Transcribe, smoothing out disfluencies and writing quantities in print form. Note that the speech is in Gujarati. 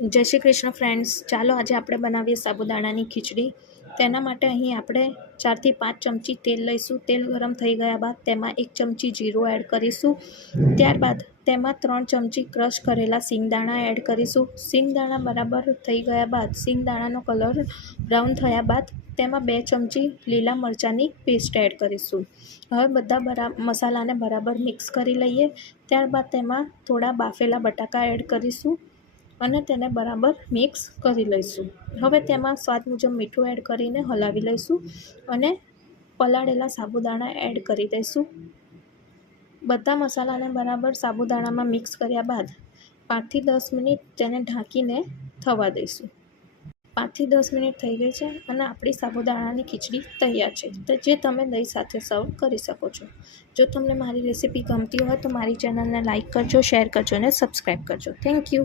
જય શ્રી કૃષ્ણ ફ્રેન્ડ્સ, ચાલો આજે આપણે બનાવીએ સાબુદાણાની ખીચડી. તેના માટે અહીં આપણે 4 થી 5 ચમચી તેલ લઈશું. તેલ ગરમ થઈ ગયા બાદ તેમાં 1 ચમચી જીરું એડ કરીશું. ત્યારબાદ તેમાં 3 ચમચી ક્રશ કરેલા સિંગદાણા એડ કરીશું. સિંગદાણા બરાબર થઈ ગયા બાદ સિંગદાણાનો કલર બ્રાઉન થયા બાદ તેમાં 2 ચમચી લીલા મરચાંની પેસ્ટ એડ કરીશું. હવે બધા મસાલાને બરાબર મિક્સ કરી લઈએ. ત્યારબાદ તેમાં થોડા બાફેલા બટાકા એડ કરીશું અને તેને બરાબર મિક્સ કરી લઈશું. હવે તેમાં સ્વાદ મુજબ મીઠું એડ કરીને હલાવી લઈશું અને પલાળેલા સાબુદાણા એડ કરી દઈશું. બધા મસાલાને બરાબર સાબુદાણામાં મિક્સ કર્યા બાદ 5 થી 10 મિનિટ તેને ઢાંકીને થવા દઈશું. 5 થી 10 મિનિટ થઈ ગઈ છે અને આપણી સાબુદાણાની ખીચડી તૈયાર છે, તો જે તમે દહીં સાથે સર્વ કરી શકો છો. જો તમને મારી રેસીપી ગમતી હોય તો મારી ચેનલને લાઇક કરજો, શેર કરજો અને સબસ્ક્રાઈબ કરજો. Thank you.